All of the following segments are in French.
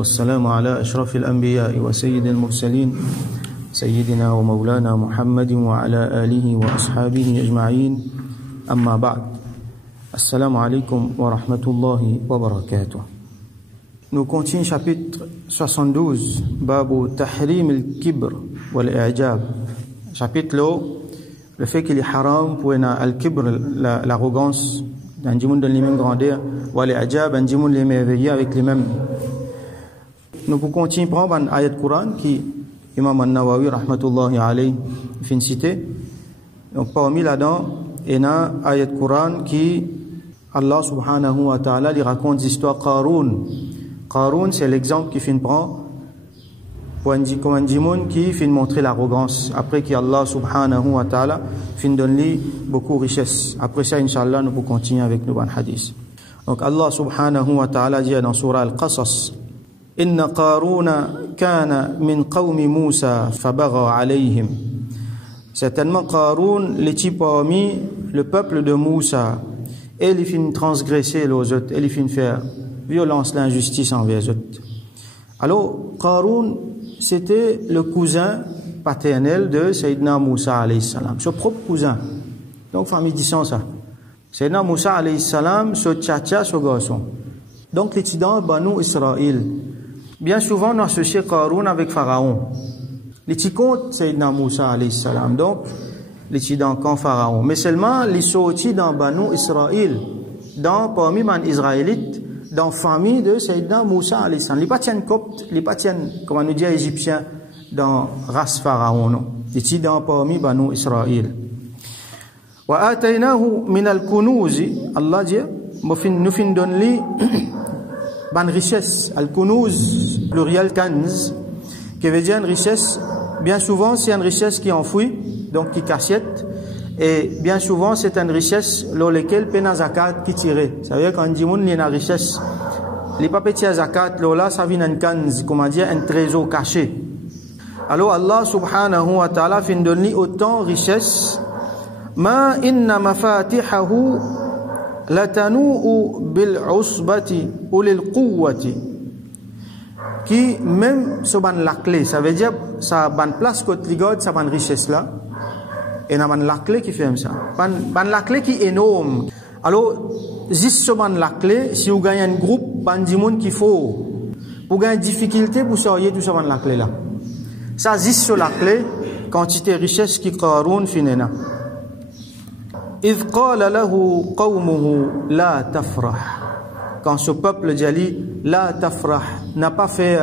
والسلام على أشرف الأنبياء وسيد المرسلين سيدنا ومولانا محمد وعلى آله وأصحابه أجمعين أما بعد السلام عليكم ورحمة الله وبركاته. Nous continuons chapitre 72 Babu Tahrim al-Kibr wal-I'jab. Chapitre là, le fait qu'il est haram pour al-Kibr, l'arrogance, d'un djimoun de les mêmes grandeurs, wal-I'jab, un djimoun les merveilleux avec les mêmes. Nous pouvons continuer à prendre un ayat Coran qui Imam An-Nawawi rahmatullahi alayhi fin cité. Donc parmi là-dedans, il y a un ayat Coran qui Allah subhanahu wa ta'ala lui raconte l'histoire Qarun. Qarun, c'est l'exemple qui fin prend pour un djimoun qui fin montrer l'arrogance. Après qu'Allah subhanahu wa ta'ala fin donne lui beaucoup de richesse. Après ça, Inch'Allah, nous pouvons continuer avec nous dans le hadith. Donc Allah subhanahu wa ta'ala dit dans surah Al-Qasas, Inna Qaruna kana min qawmi Musa fabagha alayhim. Certainement Qarun, l'étit parmi le peuple de Moussa, et il fin transgresser les autres, et il fin faire violence, l'injustice envers les autres. Alors, Qarun, c'était le cousin paternel de Sayyidina Moussa alayhi salam, son propre cousin. Donc, famille disant ça. Sayyidina Moussa alayhi salam, ce tchatcha, ce garçon. Donc, l'étit dans Banu Israël. Bien souvent, on associe Qarun avec Pharaon. L'étit compte Sayyidina Moussa alayhi salam. Donc, l'étit dans camp Pharaon. Mais seulement, les sortis dans Banu Israël, dans parmi les Israélites, dans la famille de Sayyidina Moussa alayhi salam. Les pas tiennent coptes, les pas tiennent, comment nous dit, égyptiens, dans race Pharaon, non. L'étit dans parmi Banu Israël. Wa ataynahu min al-kunuz, Allah dit, nous fin donne li ban richesse, al-kunuz, pluriel kanz, qui veut dire une richesse, bien souvent c'est une richesse qui est enfouie, donc qui cachette, et bien souvent c'est une richesse dans laquelle pena zakat qui tire. Ça veut dire quand on dit il y a une richesse, les papiers zakat, là ça vient un kanz, comment dire, un trésor caché. Alors Allah subhanahu wa ta'ala fin donne autant richesse, ma inna mafatihahu latanu'u bil usbati ou lil quwwati, qui même ce ban la clé, ça veut dire ça ban place côté ligode, ça ban richesse là, et na ban la clé qui fait ça, ban la clé qui est énorme. Alors juste ce ban la clé, si vous gagnez un groupe ban di monde qu'il faut pour gagner difficulté pour sortir tout ça ban la clé là, ça juste sur la clé quantité richesse qui Qarun finena. إذ قال له قومه لا تفرح. Quand ce peuple dit la tafrah, n'a pas fait,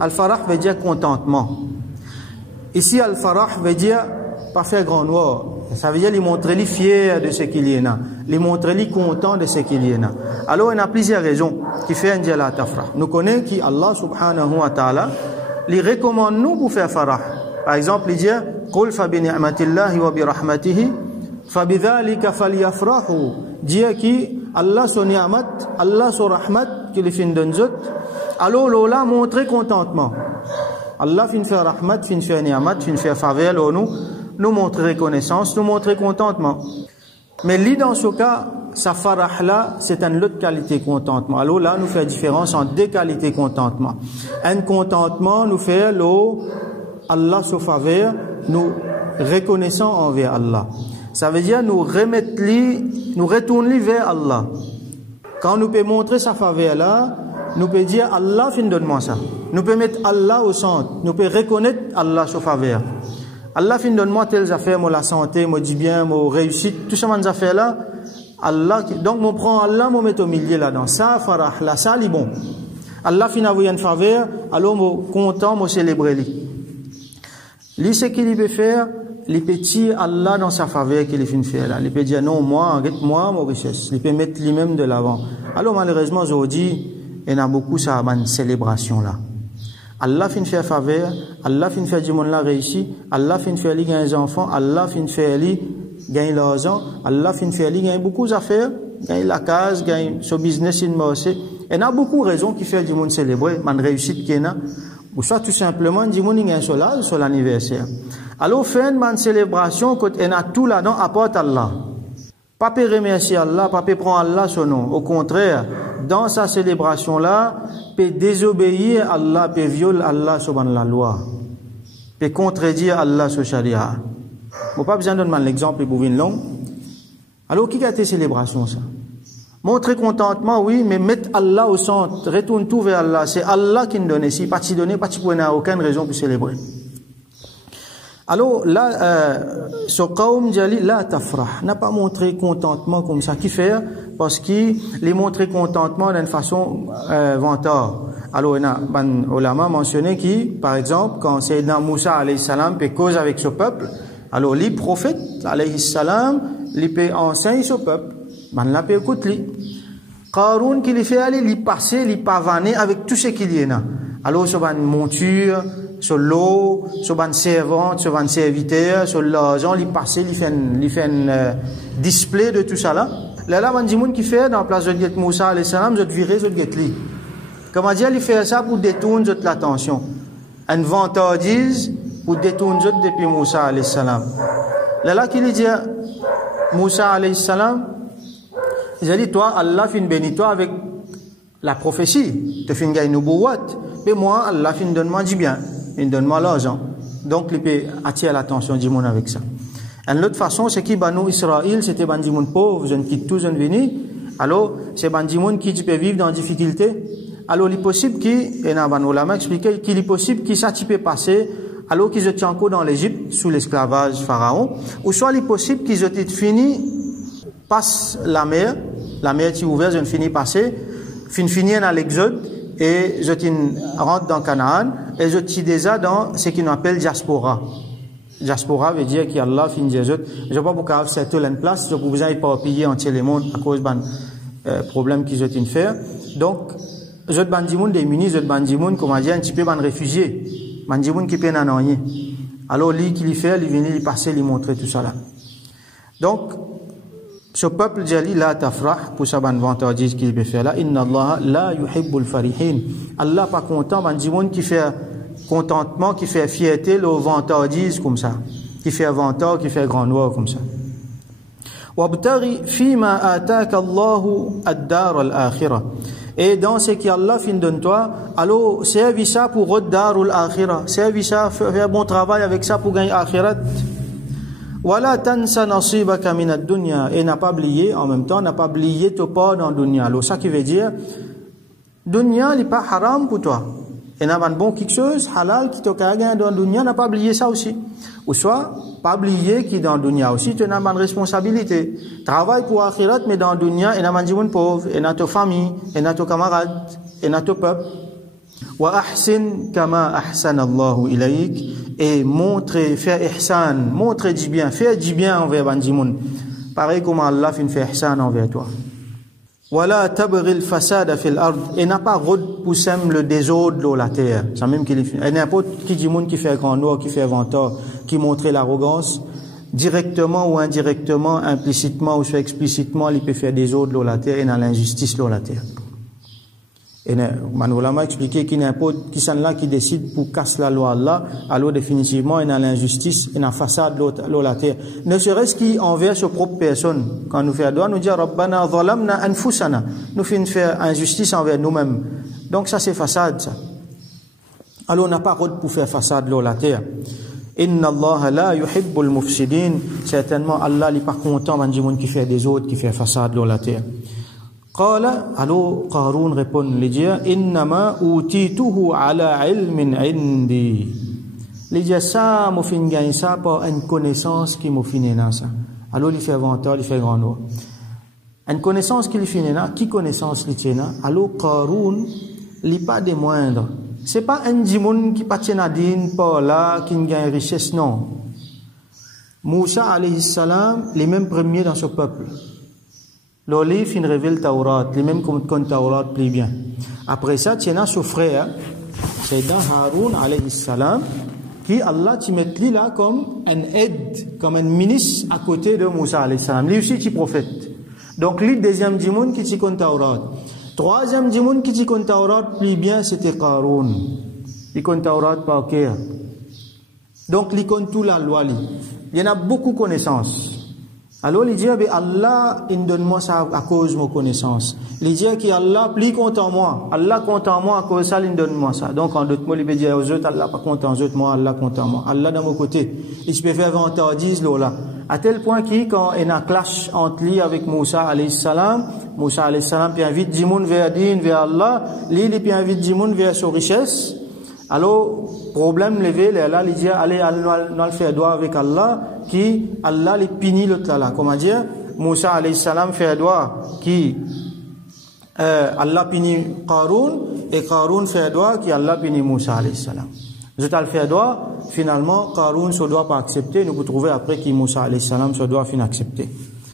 al-farah veut dire contentement. Ici al-farah veut dire pas faire grand noir. Ça veut dire lui montrer lui fier de ce qu'il y a, lui montrer lui content de ce qu'il y a. Alors il y a plusieurs raisons qui fait dire la tafrah. Nous connaissons qu'Allah subhanahu wa ta'ala lui recommande nous pour faire farah. Par exemple il dit qul fa bi ni'matillahi wa bi rahmatihi فَبِذَلِكَ فَلْيَفْرَحُوا. Dire qui Allah son ni'mat, Allah son rahmat qui les fin donne zot. Alors là montrer contentement. Allah fin faire rahmat, fin faire ni'mat, fin faire faveur nous montrer reconnaissance, nous montrer contentement. Mais lui dans ce cas, sa farah là, c'est une autre qualité contentement. Alors là nous fait la différence entre deux qualités contentement. Un contentement nous fait Allah son faveur, nous reconnaissant envers Allah. Ça veut dire nous retourner vers Allah. Quand nous pouvons montrer sa faveur là, nous pouvons dire Allah fin donne-moi ça. Nous pouvons mettre Allah au centre. Nous pouvons reconnaître Allah sa faveur. Allah fin donne-moi telles affaires, moi la santé, moi du bien, moi réussite, tout ça ces affaires là. Allah, donc moi prends Allah, moi met au milieu là-dedans. Ça farah là, ça li bon. Allah fin envoyer une faveur, alors moi content, moi célébrer lui. Lui ce qu'il peut faire. Les petits Allah dans sa faveur qu'il fait faire là, il peut dire non moi mon richesse, il peut mettre lui-même de l'avant. Alors malheureusement aujourd'hui il y a beaucoup ça une célébration là. Allah fin faire faveur, Allah fin faire du monde là réussi, Allah fin faire lui gagner des enfants, Allah fin faire lui gagner l'argent, Allah fin faire lui gagner beaucoup d'affaires, gagner la case, gagner son business in marché. Il y a beaucoup de raisons qui fait du monde célébrer, man réussite qu'il y a. Ou soit tout simplement du monde gagne sur l'anniversaire. Alors, faire une célébration, quand on a tout là-dedans, apporte Allah. Pas remercier Allah, pas prendre Allah son nom. Au contraire, dans sa célébration là, peut désobéir à Allah, peut violer Allah sur la loi, peut contredire Allah sur Sharia. Bon, pas besoin de demander l'exemple pour une longue. Alors, qui a été célébration ça? Montrer contentement, oui, mais mettre Allah au centre, retourne tout vers Allah. C'est Allah qui nous donne ici, pas tu donner, pas tu n'as aucune raison pour célébrer. Alors là, ce qawm jali la tafrah, n'a pas montré contentement comme ça. Qui fait? Parce qu'il les montrer contentement d'une façon vantard. Alors il y a un ulama mentionné qui, par exemple, quand Sayyidina Moussa alayhi salam peut cause avec ce peuple, alors les prophètes alayhi salam, les peut enseigner ce peuple, man la peut écouter. Qaroun qui les fait aller, les passer, les pavaner avec tout ce qu'il y a. Alors sur une monture, sur l'eau, sur une servante, sur un serviteur, sur l'argent, il passe, il fait un display de tout ça là. Là, il y a des gens qui fait dans la place de Moussa alayhi salam, je te virer, je te guette-li. Comment dire, il fait ça pour détourner l'attention. Un vantardise pour détourner depuis Moussa alayhi salam. Là, qu'il dit, Moussa alayhi salam, il a dit, toi, Allah fin béni toi avec la prophétie, te fin gagne nubuwat. Mais moi, Allah fin donne-moi du bien. Il donne-moi l'argent. Donc, il peut attirer l'attention du monde avec ça. Une autre façon, c'est que Banu Israël, c'était des gens pauvres, ils quittent tous, ils viennent. Alors, c'est des gens qui peuvent vivre dans la difficulté. Alors, il est possible qu'ils, et Banu Lama expliqué qu'il est possible qu'ils ça peut passer, alors qu'ils étaient encore dans l'Égypte, sous l'esclavage pharaon, ou soit il est possible qu'ils étaient finis, passent la mer qui est ouverte, ils ont fini passer, fini dans l'exode, et je rentre dans Canaan, et je suis déjà dans ce qu'on appelle diaspora. Diaspora veut dire qu'Allah finit des autres. Je ne sais pas pourquoi c'est une place, je ne peux pas éparpiller entier le monde à cause des problèmes qu'ils ont fait. Donc, je suis des gens démunis, je suis des gens, comment dire, un petit peu des réfugiés. Des gens qui peuvent en rien. Alors, lui, qui lui fait, il vient, il passe, il montre tout ça là. Donc, ce peuple dit la tafrah, pour ça ban vantardise qu'il peut faire là, inna Allah la yuhibbul farihin. Allah pas content, ban dit monde qui fait contentement, qui fait fierté, le vantardise comme ça, qui fait vantard, qui fait grand noir comme ça. Wabtaghi fima ataka Allahu ad-dar al-akhirah. Et dans ce qu'Allah fin donne toi, alors servis ça pour ad-dar al-akhirah, servis ça, faire bon travail avec ça pour gagner akhirat. Wala tansa nasibaka min ad-dunya, et n'a pas oublié en même temps, n'a pas oublié ton part dans dunya. Alors ça qui veut dire dunya n'est pas haram pour toi. Et n'a pas bon quelque chose halal qui te gagne dans dunya, n'a pas oublié ça aussi. Ou soit pas oublier qui dans dunya aussi tu as une responsabilité. Travaille pour akhirat mais dans dunya et n'a pas dit mon pauvre, et dans ta famille, et dans tes camarades, et dans ton peuple. Wa ahsin kama ahsana Allahu ilayk, et montrer, faire ihsan, montrer du bien, faire du bien envers Bandimoun. Pareil comme Allah fait ihsan envers toi. Wala tabghi al-fasada fil ard, et n'a pas repousser le désordre dans la terre. C'est même qu'il fait. Et n'importe qui dit monde qui fait grand noir, qui fait vantard, qui montre l'arrogance, directement ou indirectement, implicitement ou soit explicitement, il peut faire des ordres dans la terre et dans l'injustice dans la terre. Et Manoula m'a expliqué qu'il n'importe qui sont là qui décide pour casser la loi Allah, alors définitivement il y a l'injustice et la façade de la terre. Ne serait-ce qu'envers ses propres personnes. Quand nous faisons droit, nous disons Rabbana zalamna anfusana. Nous faisons faire injustice envers nous-mêmes. Donc ça c'est façade ça. Alors on n'a pas route pour faire façade de la terre. Inna Allah la yuhibbul mufsidin. Certainement Allah n'est pas content d'un monde qui fait des autres, qui fait façade de la terre. Qala, alors Qaroun répond, il dit, innama utituhu ala ilmin indi. Il dit, ça, m'a fin gagner ça par une connaissance qui m'a fin dans ça. Alors il fait vantard, il fait grand noir. Une connaissance qui lui fin dans, qui connaissance lui tient dans? Alors Qaroun, il n'est pas des moindres. C'est pas un djimoun qui patient à din par là, qui gagne richesse, non. Moussa alayhi salam, les mêmes premiers dans ce peuple. L'olive, il révèle Taurat, les mêmes comme Taurat, plus bien. Après ça, tu as son frère, c'est dans Haroun, alayhi salam, qui Allah, tu mets lui là comme un aide, comme un ministre à côté de Moussa, alayhi salam. Lui aussi, tu prophète. Donc, lui, deuxième dimoun qui tu compte Taurat. Troisième dimoun qui tu compte Taurat, plus bien, c'était Qaroun. Il compte Taurat par cœur. Donc, il compte toute la loi, lui. Il y en a beaucoup de connaissances. Alors, il dit, Allah, il donne-moi ça à cause de ma connaissance. Il dit que Allah, plus compte en moi. Allah compte en moi à cause de ça, il donne-moi ça. Donc, en d'autres mots, il peut dire aux autres, Allah pas compte en eux, moi, Allah compte en moi. Allah dans mon côté. Il peut faire vantardise, là. À tel point qu'il, quand il y a un clash entre lui avec Moussa, alayhi salam, puis invite Jimoun vers Din, vers Allah, lui, il puis invite Jimoun vers sa richesse. Alors, problème levé, là, il dit, allez, nous le faire droit avec Allah, qui, Allah, les punit l'autre là. Comment dire? Moussa, alayhi salam, fait droit, qui, Allah punit Qarun, et Qarun fait droit, qui Allah punit Moussa, alayhi salam. Je t'ai fait droit, finalement, Qarun se doit pas accepter, nous pouvons trouver après qui Moussa, alayhi salam, se doit fin accepter.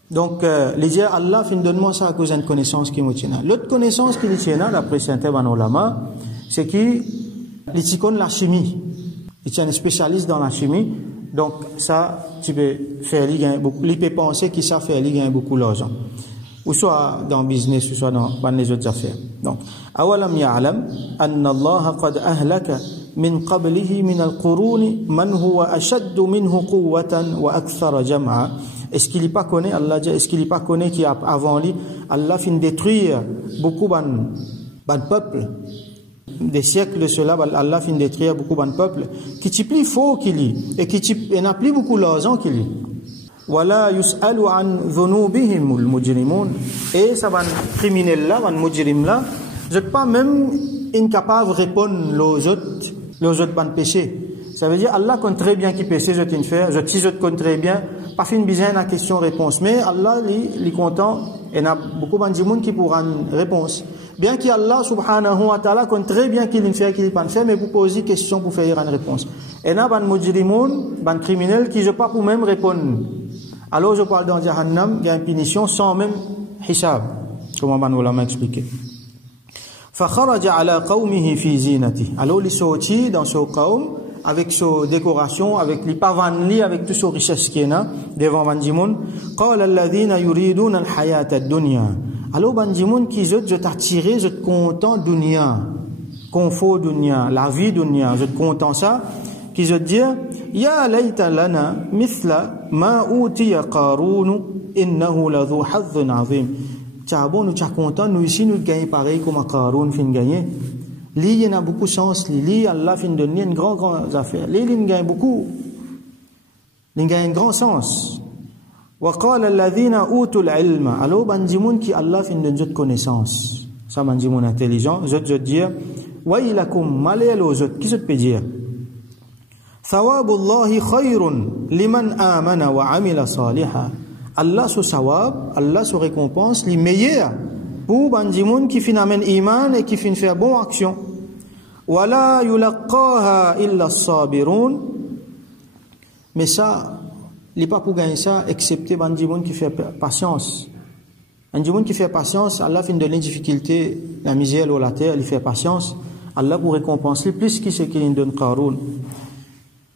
Donc, les dire, Allah, fin donne-moi ça à cause d'une connaissance qui me tient. L'autre connaissance qui me tient, d'après Saint-Evan Olama, c'est qui, il connaît la chimie. Il est un spécialiste dans la chimie. Donc, ça, tu peux faire gagner beaucoup. Il peut penser qu'il sait faire gagner beaucoup d'argent. Ou soit dans le business, ou soit dans les autres affaires. Donc, awalam ya'lam anna Allah qad ahlaka min qablihi min al-qurun man huwa ashaddu minhu quwwatan wa akthara jam'a. Est-ce qu'il n'est pas connu, Allah dit, est-ce qu'il n'est pas connu qu'avant lui, Allah fin détruire beaucoup de peuples? Des siècles de cela, Allah fin détruire beaucoup de peuples qui sont plus faux qu'il y et qui n'a plus beaucoup d'argent qu'il y. Wala yus'alu an dhunubihim al-mujrimun. Et ça va criminel là, va mujrim là, je pas même incapable de répondre aux autres ban péché. Ça veut dire Allah compte très bien qui péché je t'ai fait, je compte très bien, pas fin besoin la question réponse, mais Allah li content et n'a beaucoup de gens qui pourront réponse. Bien qu'Allah subhanahu wa ta'ala compte très bien qu'il fait qu'il pas fait, mais pour poser question pour faire une réponse. Et n'a ban mujrimoun, ban criminel qui je pas pour même répondre. Alors je parle dans Jahannam, il y a une punition sans même hisab, comme ban ulama expliqué. Fakharaja ala qawmihi fi zinati. Alors il sortit dans son qawm avec sa décoration, avec les pavanli, avec toute sa richesse qui est là devant Banjimoun. Qala alladhina yuriduna al-hayata ad-dunya. Alors Banjimoun qui je t'attiré, je te content dunya, confort dunya, la vie dunya, je te content ça, qui je te dit ya layta lana mithla ma utiya Qarun innahu ladhu hadhin azim. Tiens bon nous tiens content nous ici nous gagnons pareil comme Qarun fin gagner. Lui il y a beaucoup de chance, lui Allah fin donner une grande affaire. Lui il gagne beaucoup. Il gagne un grand sens. وقال الذين اوتوا العلم alors banjimoun qui Allah fin donne de connaissance ça banjimoun intelligent je dire wailakum malal aux autres qui se peut dire thawabullahi khairun liman amana wa amila salihan Allah so sawab Allah so récompense les meilleurs pour banjimoun qui fin amène iman et qui fin faire bonne action wala yulaqaha illa as-sabirun mais ça il n'est pas pour gagner ça, excepté un djimoun qui fait patience. Un djimoun qui fait patience, Allah fin donner difficulté, la misère ou la terre, il fait patience. Allah pour récompenser plus que ce qu'il donne Qarun.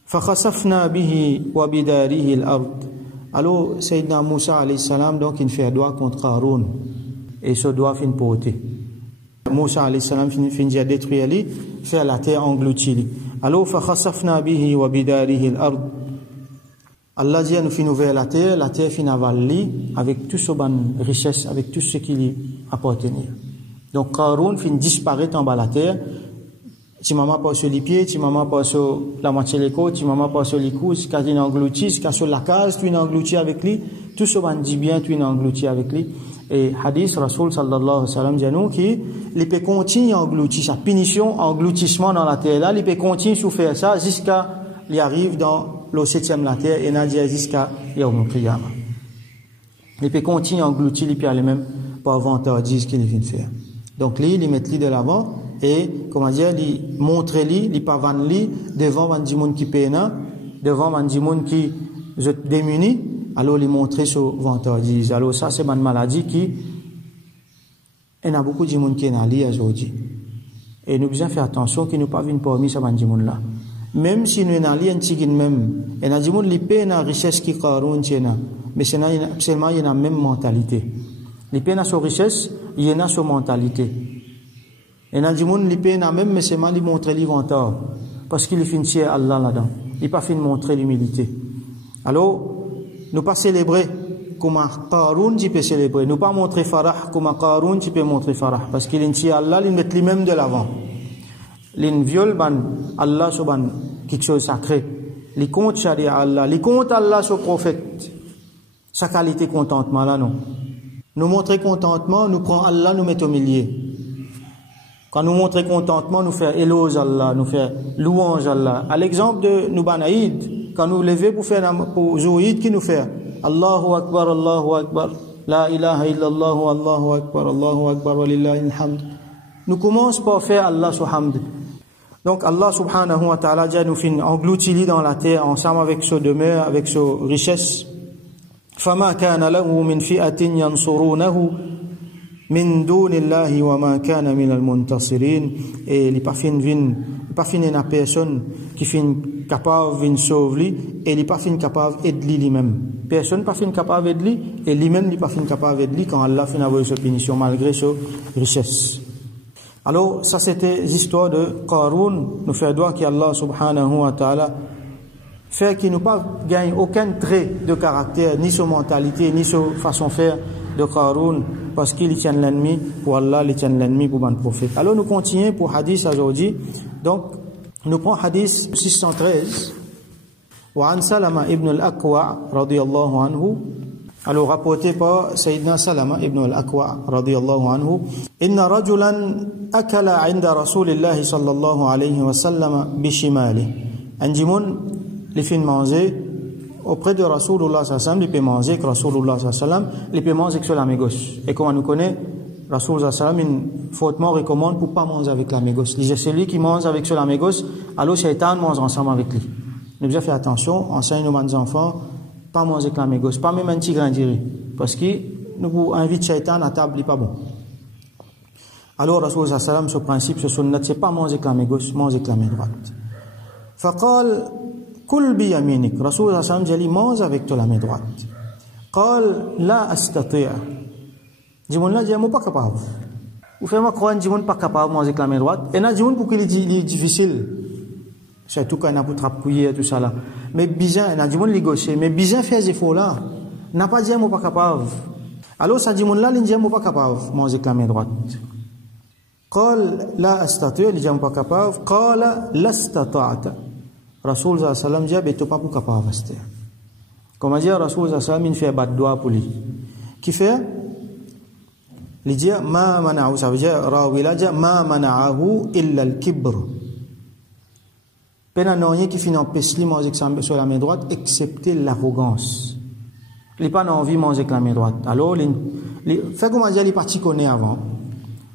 فَخَسَفْنَا بِهِ وَبِدَارِهِ الْأَرْضِ. Alors, Sayyidina Moussa alayhi salam, donc, il fait doigt contre Qarun. Et ce doigt fin porter. Moussa alayhi salam fin dire détruire lui, faire la terre engloutie. Alors, فَخَسَفْنَا بِهِ وَبِدَارِهِ الْأَرْضِ. Allah dit à nous fin ouvrir la terre fin avalée avec tout ce ban richesse, avec tout ce qui lui appartenait. Donc Qarun fin disparaître en bas la terre. Si maman passe sur les pieds, si maman passe sur la moitié des côtes, si maman passe sur les coudes, si il englouti, si sur la case, tu englouti avec lui. Tout ce ban dit bien, tu englouti avec lui. Et hadith Rasoul sallallahu alayhi wa sallam dit à nous qu'il peut continuer à engloutir sa punition, engloutissement dans la terre là, il peut continuer à faire ça jusqu'à il arrive dans le 7e la terre et n'a dit jusqu'à Yawm al-Qiyamah. Il peut continuer à engloutir, il peut aller même pas vantardise qu'il vient de faire. Donc lui, il met lui de l'avant et, comment dire, il montre lui, il pavane lui devant un djimoun qui peine, devant un djimoun qui se démunit, alors il montre ce vantardise. Alors ça, c'est une maladie qui, il y a beaucoup de djimoun qui est dans lui aujourd'hui. Et nous devons faire attention qu'il ne pas vienne parmi ce djimoun là. Même si nous n'avons rien de même, et nous avons des richesse qui Qarun tient, mais seulement il y a la même mentalité. Les peines à sa richesse, il y a sa mentalité. Et nous avons des peines même, mais seulement il montre l'inventaire, parce qu'il finit Allah là-dedans. Il pas fin montrer l'humilité. Alors, nous pas célébrer comment Qarun tu peux célébrer. Nous pas montrer farah comment Qarun tu peux montrer farah. Parce qu'il est Allah, il met lui-même de l'avant. Il viole Allah sur quelque chose de sacré. Il compte Sharia Allah. Il compte Allah sur le prophète. Sa qualité contentement là, non. Nous montrer contentement, nous prend Allah, nous met au milieu. Quand nous montrer contentement, nous faire éloge Allah, nous faire louange Allah. À l'exemple de nous banaïd, quand nous lever pour faire pour Zoïd, qui nous fait Allahu Akbar, la ilaha illallah, Allahu Akbar, wa lillahi alhamd. Nous commençons par faire Allah subhamd. Donc Allah subhanahu wa ta'ala déjà nous fait engloutir dans la terre ensemble avec sa demeure, avec sa richesse. فما كان له من فئة ينصرونه من دون الله وما كان من المنتصرين. Et il pas fin une personne qui fin capable de sauver et il pas fin capable d'aider lui-même. Personne pas fin capable d'aider et lui-même il pas fin capable d'aider quand Allah fin avoir sa punition malgré sa richesse. Alors ça c'était l'histoire de Qarun. Nous faisons droit qu'Allah subhanahu wa ta'ala fait qu'il n'a pas gagné aucun trait de caractère, ni sa mentalité, ni sa façon de faire de Qarun, parce qu'il tient l'ennemi pour Allah, il tient l'ennemi pour le prophète. Alors nous continuons pour hadith aujourd'hui. Donc, nous prenons hadith 613. وعن سلمة ابن الأكوع رضي الله عنه. Alors rapporté par Sayyidina Salama ibn al-Akwa radiyallahu anhu. Inna rajulan akala inda Rasulillahi sallallahu alayhi wa sallam bishimali. Anjimun les fins manger auprès de Rasulullah sallallahu alayhi wa sallam, il peut manger que Rasulullah sallallahu alayhi wa sallam, il peut manger que sur la main gauche. Et comme on nous connaît, Rasulullah sallallahu alayhi wa sallam, il fortement recommande pour pas manger avec la main gauche. Il dit celui qui mange avec sur la main gauche, alors Shaitan mange ensemble avec lui. Nous devons faire attention, enseigne nos enfants, pas manger avec la main gauche, pas même un petit grain d'iri, parce que nous invite Shaitan à table, il pas bon. Alors Rasulullah sallallahu alayhi wa sallam, ce principe, ce sunnat, c'est pas manger avec la main gauche, manger avec la main droite. Faqal Kul bi yaminik. Rasulullah sallallahu alayhi wa sallam mange avec toi la main droite. Qal la astati'. Dis-moi là, dis-moi pas capable. Ou fais-moi croire, dis-moi pas capable de manger avec la main droite. Et là, dis-moi pour qu'il est difficile. Surtout quand il y a pour trapouiller et tout ça là. Mais bizarre, il y a dis-moi les gaucher. Mais bizarre faire des efforts là. N'a pas dit moi pas capable. Alors ça dis-moi là, il dit moi pas capable de manger avec la main droite. Qal la astati'. Il dit moi pas capable. Qala la astata'ta. Rasul sallallahu alayhi wa sallam dit ben tu pas pour capable de faire. Comment dire Rasul sallallahu alayhi wa sallam il fait bad doigt pour lui. Qui fait il dit ma mana'u, ça veut dire rawi la dit ma mana'ahu illa al-kibr. Pena non qui finit en pesli manger sur la main droite excepté l'arrogance. Il pas envie manger avec la main droite. Alors il fait comment dire il parti connaît avant.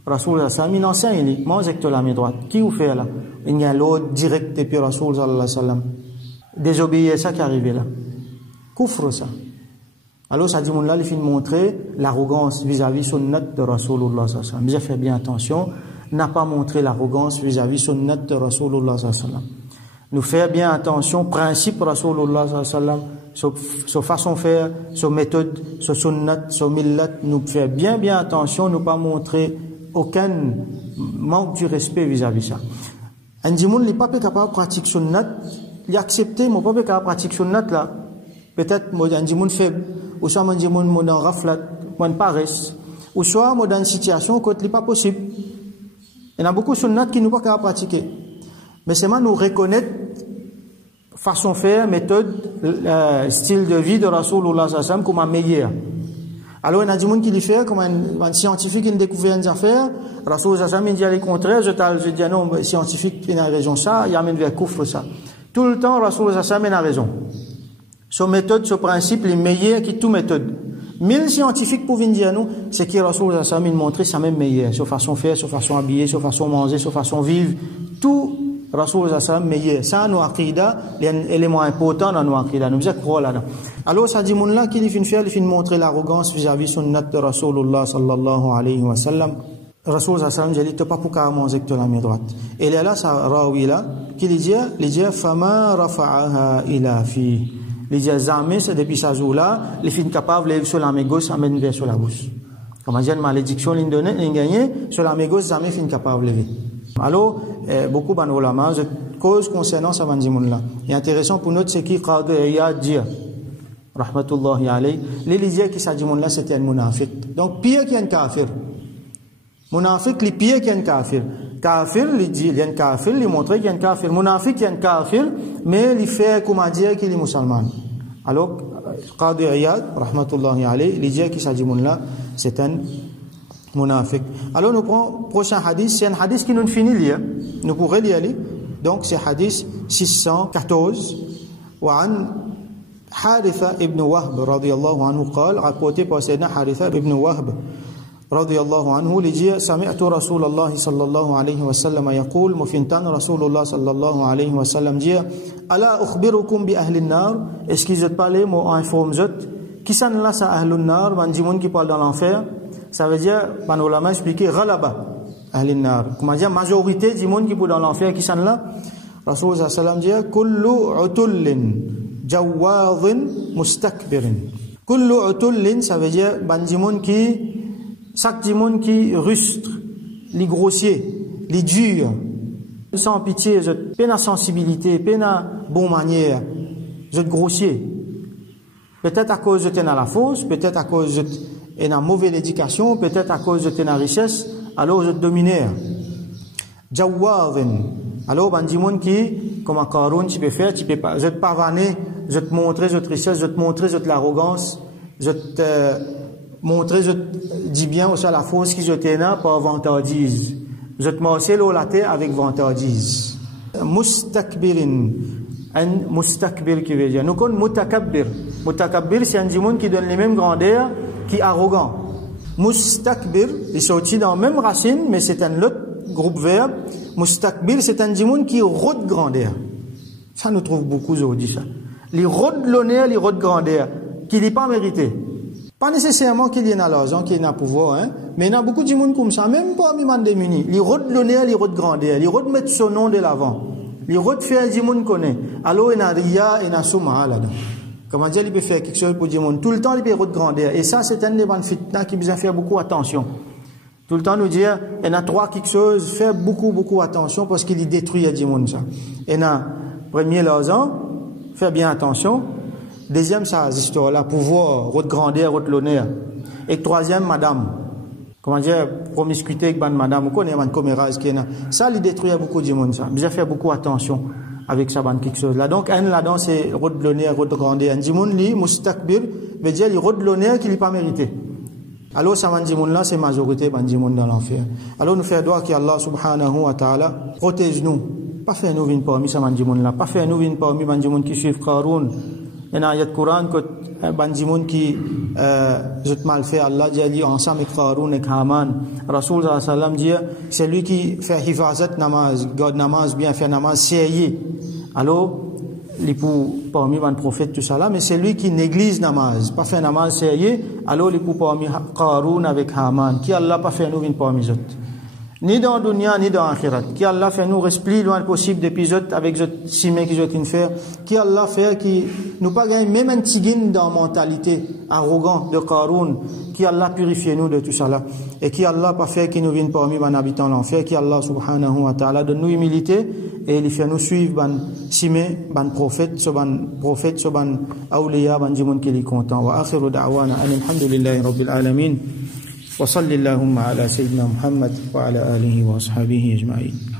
Rasul sallallahu alayhi wa sallam il enseigne il mange avec la main droite. Qui vous fait là? Il y a l'autre direct depuis Rasul sallallahu alayhi wa sallam. Désobéir, ça qui est arrivé là. Coufre ça. Alors ça dit, mon là, il finit de montrer l'arrogance vis-à-vis sunnat de Rasulullah sallallahu alayhi wa sallam. J'ai fait bien attention, n'a pas montré l'arrogance vis-à-vis sunnat de Rasulullah sallallahu alayhi wa sallam. Nous faire bien attention, principe Rasulullah sallallahu alayhi wa sallam, sa façon de faire, sa méthode, sa sunnat, sa millat, nous faire bien attention, nous pas montrer aucun manque du respect vis-à-vis ça. Un dimoun n'est pas capable de pratiquer sunnat, il a accepté, mais pas capable de pratiquer sunnat là. Peut-être un dimoun faible, ou soit un dimoun dans raflat, ou paresse, ou soit dans une situation où il n'est pas possible. Il y a beaucoup de sunnat qui ne sont pas capables de pratiquer. Mais c'est nous reconnaître façon de faire, méthode, style de vie de Rasulullah sallallahu alayhi wa sallam comme un meilleur. Alors, il y a des gens qui le font, comme un scientifique qui a découvert une affaire. Rasul sallallahu alayhi wa sallam dit le contraire. Je dis non, le scientifique il a raison ça, il amène vers couvre ça. Tout le temps, Rasul sallallahu alayhi wa sallam a raison. Son méthode, son principe, il est meilleur que toute méthode. 1000 scientifiques pour venir dire nous, c'est que Rasul sallallahu alayhi wa sallam montre sa même meilleure. Sa façon de faire, sa façon d'habiller, sa façon de manger, sa façon de vivre. Tout Rasul sallallahu alayhi wa sallam meilleur. Ça, nous, aqida, l'élément important dans nos aqida. Nous, vous croire là-dedans. Alors, ça dit, mon là, qu'il finit faire, il finit montrer l'arrogance vis-à-vis sunnat de Rasulullah sallallahu alayhi wa sallam. Rasul sallallahu alayhi wa sallam, j'ai dit, pas pour qu'à manger avec la main droite. Et là, ça, rawi là, qui dit, fama rafa'aha ila fi. Il dit, jamais, c'est depuis sa jour-là, il finit capable de lever sur la main gauche, amène vers sur la bouche. Comme dire, une malédiction, il donne, il gagne, sur la main gauche, jamais finit capable de lever. Alors, beaucoup de ulama, cause concernant ça, là. Et intéressant pour nous, c'est qui Qadi Iyad dit. rahmatullahi alayhi, les disaient que ça dit là c'était un munafiq. Donc pire qu'un kafir. Munafiq li pire qu'un kafir. Kafir li dit il y a un kafir, li montre qu'il y a un kafir. Munafiq il y a un kafir, mais il fait comment dire qu'il est musulman. Alors Qadi Iyad rahmatullahi alayhi, il dit que ça dit là c'est un munafiq. Alors nous prenons prochain hadith, c'est un hadith qui nous finit lire. Nous pourrions y aller. Donc c'est hadith 614 وعن حارثة ابن وهب رضي الله عنه قال rapporté par Sayyidina Haritha ibn Wahb رضي الله عنه لجي سمعت رسول الله صلى الله عليه وسلم يقول مفنتان رسول الله صلى الله عليه وسلم جي ألا أخبركم بأهل النار est-ce que je te parle moi informe je qui sont là ça أهل النار ban jimoun qui parle dans l'enfer ça veut dire ban ulama expliquer ghalaba أهل النار comment dire majorité jimoun qui pour dans l'enfer qui sont là Rasul sallallahu alayhi wa sallam dit kullu utullin jawadhin mustakbirin. Kullu utullin, ça veut dire bandimoun qui, chaque dimoun qui rustre, les grossiers, les durs, sans pitié, je peine à sensibilité, peine à bonne manière, je grossier. Peut-être à cause de t'en à la fausse, peut-être à cause de t'en à mauvaise éducation, peut-être à cause de t'en à richesse, alors je te dominais. Jawadhin. Alors, bandimoun qui, comme un Qaroun, tu peux faire, tu peux pas, je te pavaner, je te montrer cette richesse, je te montrer cette l'arrogance, je te montrer, je te dis bien aussi à la force qui je t'ai là par vantardise. Je te marcher l'eau la terre avec vantardise. Mustakbirin. Un mustakbir qui veut dire. Nous connaissons mutakabbir. Mutakabbir, c'est un dimoun qui donne les mêmes grandeurs, qui est arrogant. Mustakbir, il sortit dans la même racine, mais c'est un autre groupe verbe. Mustakbir, c'est un dimoun qui rôde grandeur. Ça nous trouve beaucoup aujourd'hui, ça. Les rôde l'honneur, les rôde grandeur, qui n'est pas mérité. Pas nécessairement qu'il y ait l'argent, qu'il y ait un pouvoir, hein. Mais il y a beaucoup de dimoun comme ça, même pas mi-man démunis. Les rôde l'honneur, les rôde grandeur, les rôde mettre son nom de l'avant. Les rôde faire dimoun connaît. Alors, il y a ria, il y a souma là-dedans. Comment dire, il peut faire quelque chose pour dimoun. Tout le temps, il peut rôde grandeur. Et ça, c'est un des bonnes fitna qui besoin faire beaucoup attention. Tout le temps nous dire, il y a trois quelque chose, faire beaucoup attention parce qu'il détruit à dimoun ça. Il y a premier l'argent, faire bien attention. Deuxième, ça, cette histoire-là, pouvoir, route grandeur, route l'honneur. Et troisième, madame. Comment dire, promiscuité avec madame, ou connaît, commérage, qui est là. Ça, il détruit à beaucoup dimoun ça. Bien faire beaucoup attention avec ça, quelque chose là. Donc, un là-dedans, c'est route l'honneur, route grandeur. Un dimoun, lui, mustakbir, veut dire, il route l'honneur qu'il n'est pas mérité. Alors, ça bandimoun là, c'est majorité bandimoun dans l'enfer. Alors, nous faisons droit qu'Allah subhanahu wa ta'ala protège-nous. Pas faire nous venir parmi ça bandimoun là. Pas faire nous venir parmi bandimoun qui suivent Qaroun. Il y a un ayat Coran que bandimoun qui, je mal fait, Allah dit ensemble avec Qaroun et Haman. Rasul sallallahu alayhi wa sallam dit, c'est lui qui fait hifazat namaz, garde namaz, bien fait namaz, sérieux. Alors, les pour parmi les prophètes tout ça là, mais c'est lui qui néglige namaz, pas fait namaz sérieux, alors les pour parmi Qaroun avec Haman, qui Allah pas fait nous venir parmi eux. Ni dans dunya ni dans akhirat, qui Allah fait nous rester plus loin possible d'épisodes avec cette simé qui je t'ai fait, qui Allah fait qui nous pas gagner même un tigine dans mentalité arrogant de Qaroun, qui Allah purifie nous de tout ça là, et qui Allah pas fait qui nous vienne parmi les habitants l'enfer, qui Allah subhanahu wa ta'ala donne nous humilité et il fait nous suivre ban simé ban prophète so ban awliya ban jimoun qui est content. Wa akhiru da'wana alhamdulillahi rabbil alamin. وصل اللهم على سيدنا محمد وعلى آله وأصحابه أجمعين.